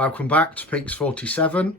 Welcome back to Peaks 47.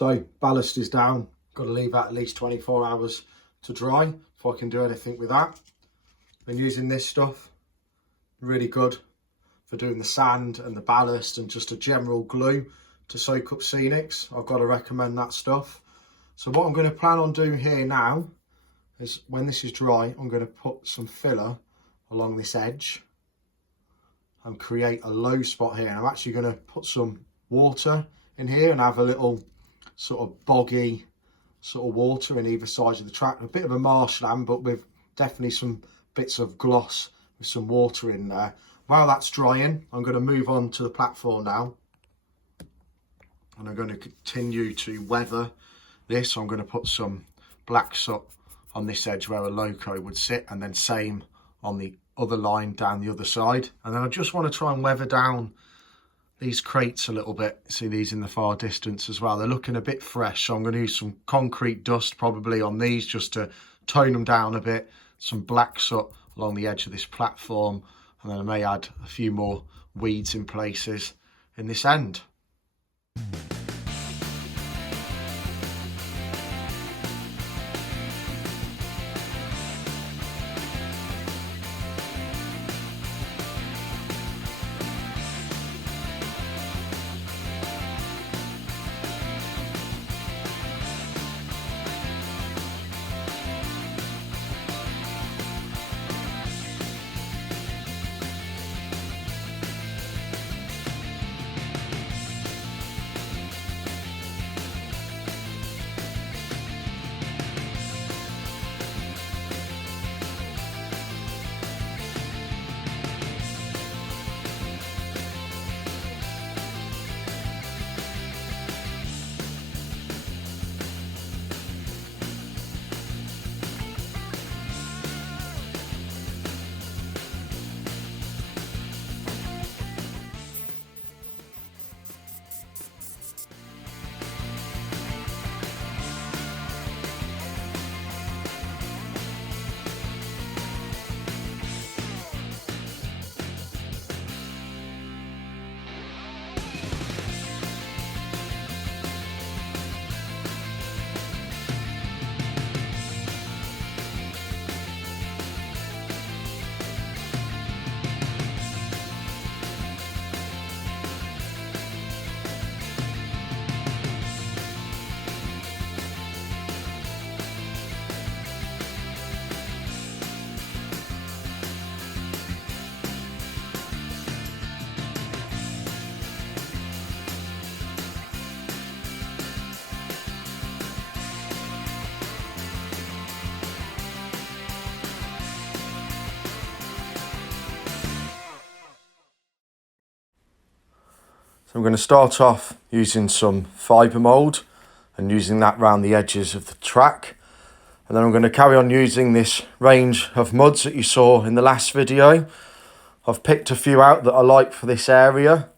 So ballast is down, got to leave that at least 24 hours to dry before I can do anything with that. Been using this stuff, really good for doing the sand and the ballast and just a general glue to soak up Scenics. I've got to recommend that stuff. So what I'm going to plan on doing here now is when this is dry, I'm going to put some filler along this edge and create a low spot here. And I'm actually going to put some water in here and have a little sort of boggy sort of water in either side of the track. A bit of a marshland, but with definitely some bits of gloss with some water in there. While that's drying, I'm going to move on to the platform now. And I'm going to continue to weather this. I'm going to put some black soot on this edge where a loco would sit, and then same on the other line down the other side. And then I just want to try and weather down these crates a little bit. See these in the far distance as well. They're looking a bit fresh, so I'm going to use some concrete dust probably on these just to tone them down a bit. Some black soot along the edge of this platform, and then I may add a few more weeds in places in this end. So I'm going to start off using some fibre mould and using that around the edges of the track. And then I'm going to carry on using this range of muds that you saw in the last video. I've picked a few out that I like for this area.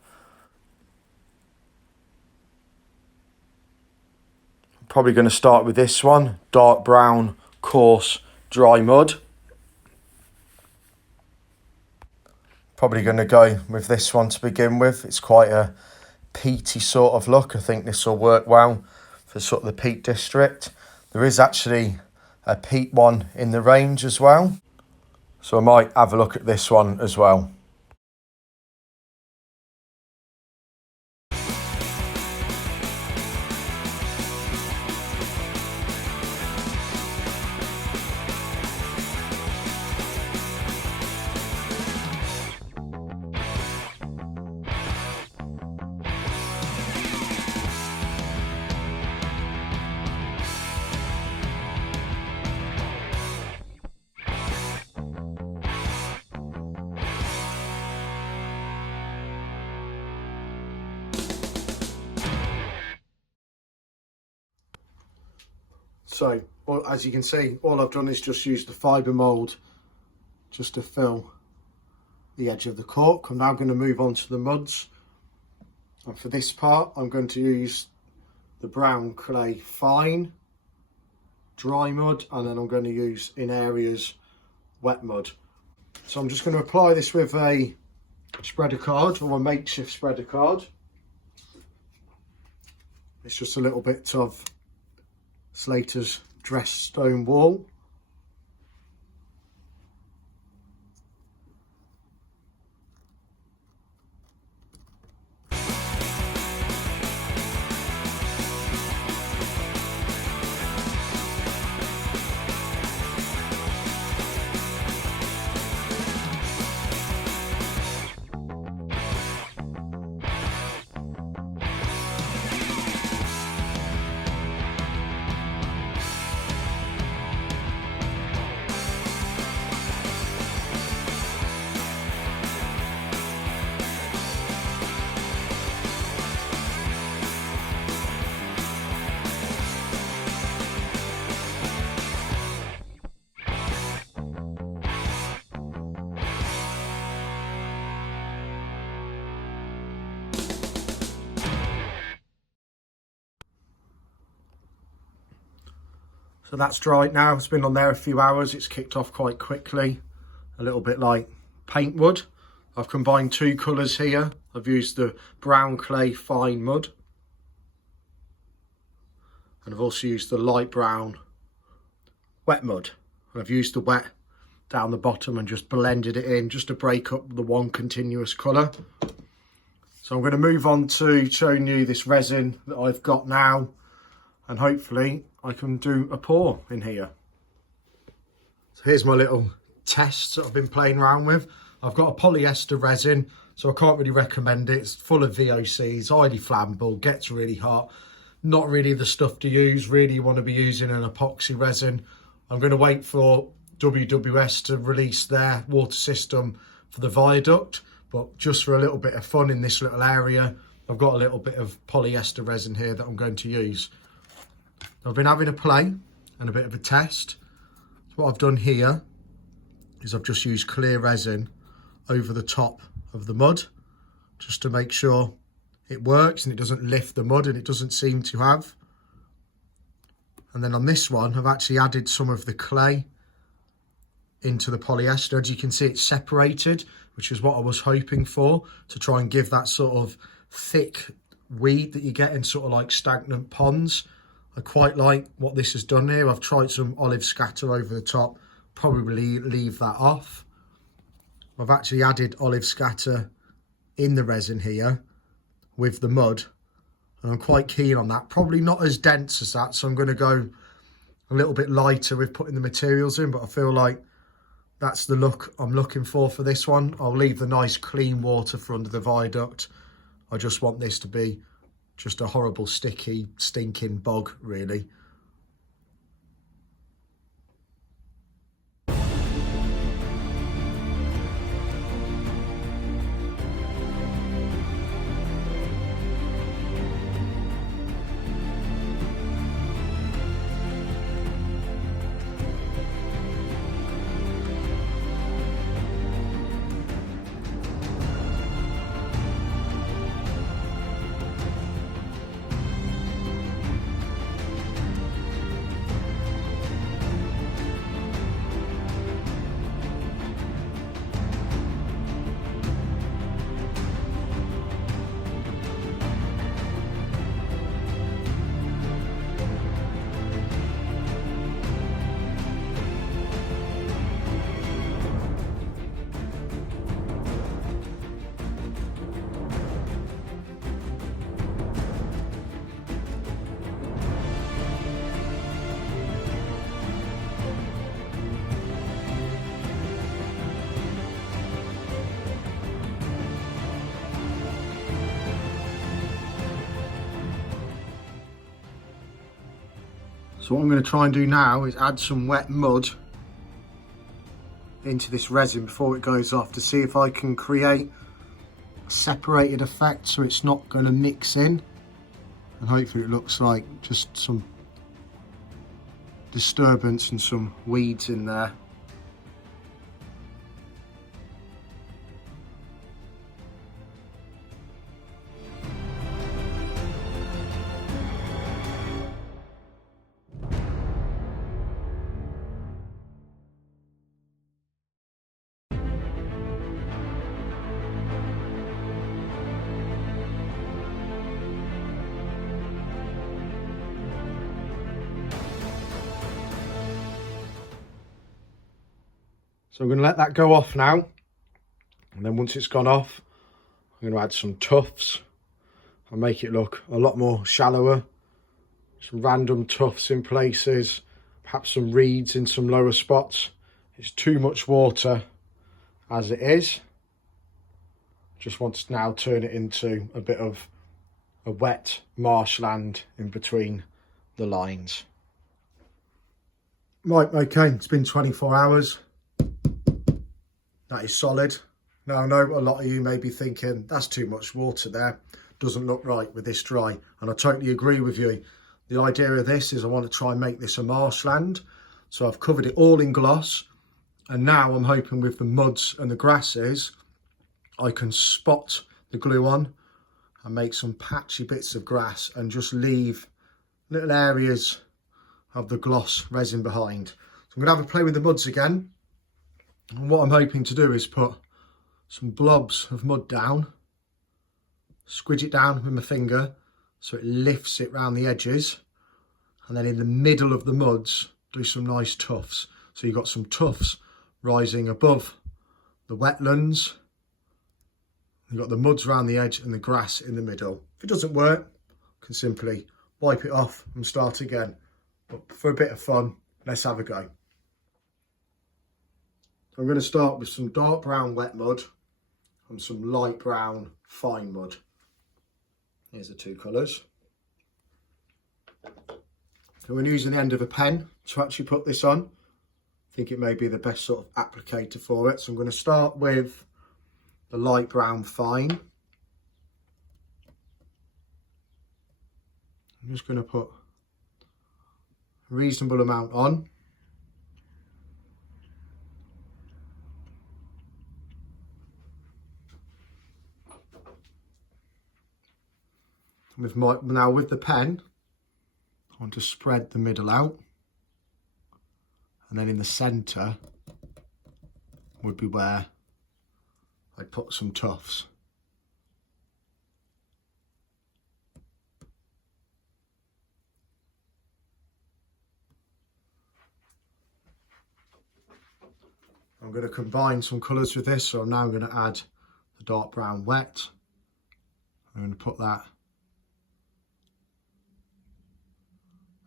I'm probably going to start with this one, dark brown, coarse, dry mud. Probably going to go with this one to begin with. It's quite a peaty sort of look. I think this will work well for sort of the Peak District. There is actually a peat one in the range as well, so I might have a look at this one as well. So, as you can see, all I've done is just use the fibre mould just to fill the edge of the cork. I'm now going to move on to the muds. And for this part, I'm going to use the brown clay fine, dry mud, and then I'm going to use in areas wet mud. So I'm just going to apply this with a spreader card or a makeshift spreader card. It's just a little bit of Slater's dressed stone wall. So that's dried now. It's been on there a few hours. It's kicked off quite quickly. A little bit like paint wood. I've combined two colours here. I've used the brown clay fine mud. And I've also used the light brown wet mud. And I've used the wet down the bottom and just blended it in just to break up the one continuous colour. So I'm going to move on to showing you this resin that I've got now. And hopefully I can do a pour in here. So here's my little tests that I've been playing around with. I've got a polyester resin, so I can't really recommend it. It's full of VOCs, highly flammable, gets really hot. Not really the stuff to use. Really you want to be using an epoxy resin. I'm going to wait for WWS to release their water system for the viaduct, but just for a little bit of fun in this little area, I've got a little bit of polyester resin here that I'm going to use. I've been having a play and a bit of a test. So what I've done here is I've just used clear resin over the top of the mud just to make sure it works and it doesn't lift the mud, and it doesn't seem to have. And then on this one, I've actually added some of the clay into the polyester. As you can see, it's separated, which is what I was hoping for, to try and give that sort of thick weed that you get in sort of like stagnant ponds. I quite like what this has done here. I've tried some olive scatter over the top, probably leave that off. I've actually added olive scatter in the resin here with the mud, and I'm quite keen on that. Probably not as dense as that, so I'm going to go a little bit lighter with putting the materials in, but I feel like that's the look I'm looking for this one. I'll leave the nice clean water for under the viaduct. I just want this to be just a horrible, sticky, stinking bog, really. So what I'm going to try and do now is add some wet mud into this resin before it goes off, to see if I can create a separated effect so it's not going to mix in, and hopefully it looks like just some disturbance and some weeds in there. So I'm going to let that go off now. And then once it's gone off, I'm going to add some tufts and make it look a lot more shallower. Some random tufts in places, perhaps some reeds in some lower spots. It's too much water as it is. Just want to now turn it into a bit of a wet marshland in between the lines. Right, okay, it's been 24 hours. That is solid. Now I know a lot of you may be thinking, that's too much water there. Doesn't look right with this dry. And I totally agree with you. The idea of this is I want to try and make this a marshland. So I've covered it all in gloss. And now I'm hoping with the muds and the grasses, I can spot the glue on and make some patchy bits of grass and just leave little areas of the gloss resin behind. So I'm going to have a play with the muds again. And what I'm hoping to do is put some blobs of mud down, squidge it down with my finger so it lifts it round the edges, and then in the middle of the muds do some nice tufts. So you've got some tufts rising above the wetlands. You've got the muds around the edge and the grass in the middle. If it doesn't work, I can simply wipe it off and start again. But for a bit of fun, let's have a go. I'm going to start with some dark brown wet mud and some light brown fine mud. Here's the two colours. So we're using the end of a pen to actually put this on. I think it may be the best sort of applicator for it. So I'm going to start with the light brown fine. I'm just going to put a reasonable amount on. Now with the pen, I want to spread the middle out, and then in the centre would be where I'd put some tufts. I'm going to combine some colours with this, so I'm now going to add the dark brown wet. I'm going to put that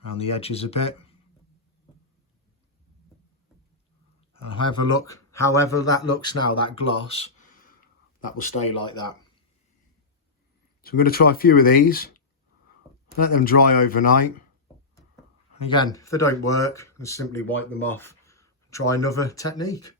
around the edges a bit. And however that looks now, that gloss, that will stay like that. So I'm going to try a few of these, let them dry overnight. And again, if they don't work, I'll simply wipe them off, try another technique.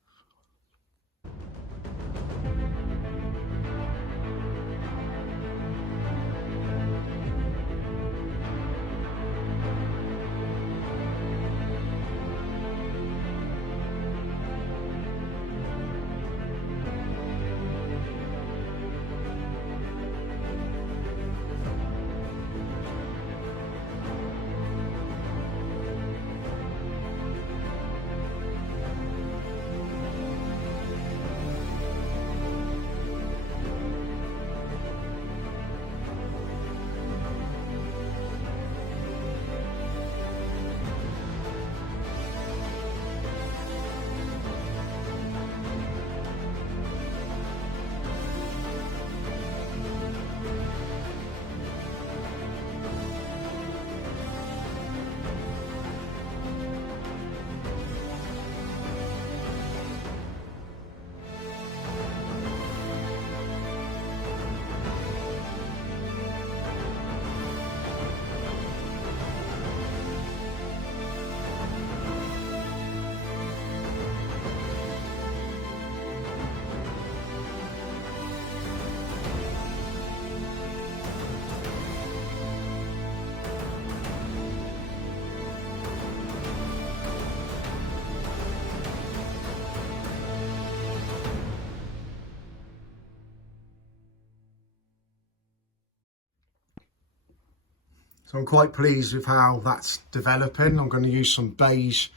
So I'm quite pleased with how that's developing. I'm going to use some beige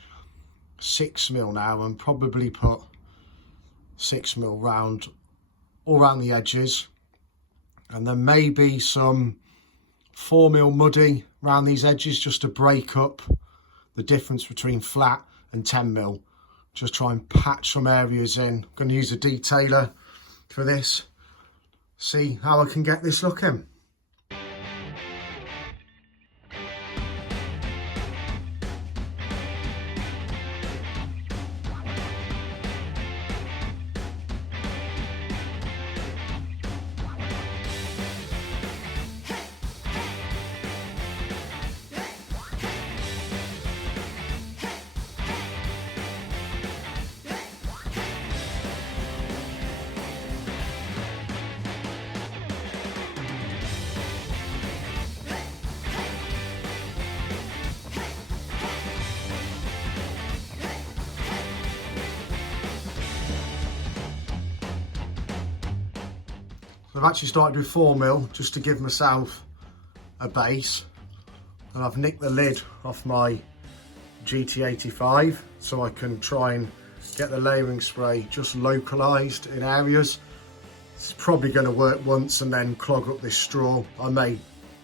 6mm now and probably put 6mm round all around the edges, and then maybe some 4mm muddy around these edges just to break up the difference between flat and 10mm, just try and patch some areas in. I'm going to use a detailer for this, see how I can get this looking. I've actually started with 4mm just to give myself a base, and I've nicked the lid off my GT85 so I can try and get the layering spray just localised in areas. It's probably going to work once and then clog up this straw. I may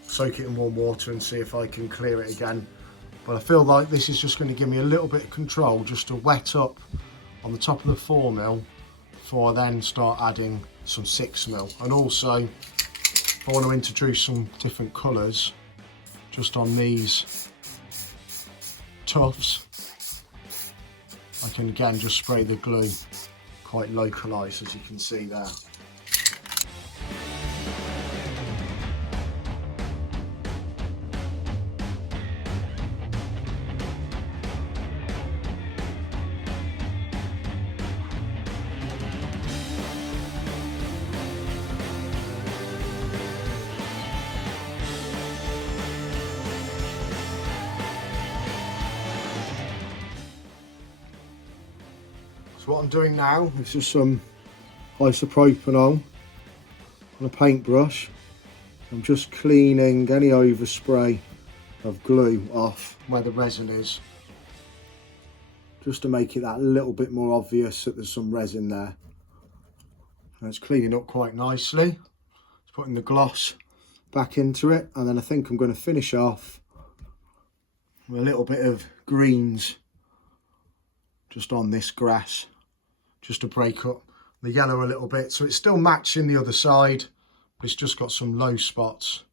soak it in warm water and see if I can clear it again, but I feel like this is just going to give me a little bit of control just to wet up on the top of the 4mm before I then start adding some 6mm. And also, if I want to introduce some different colours just on these tufts, I can again just spray the glue quite localised, as you can see there. So what I'm doing now is just some isopropanol on a paintbrush. I'm just cleaning any overspray of glue off where the resin is, just to make it that little bit more obvious that there's some resin there. And it's cleaning up quite nicely. Just putting the gloss back into it, and then I think I'm going to finish off with a little bit of greens just on this grass, just to break up the yellow a little bit, so it's still matching the other side, but it's just got some low spots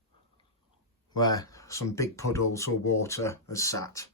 where some big puddles or water has sat.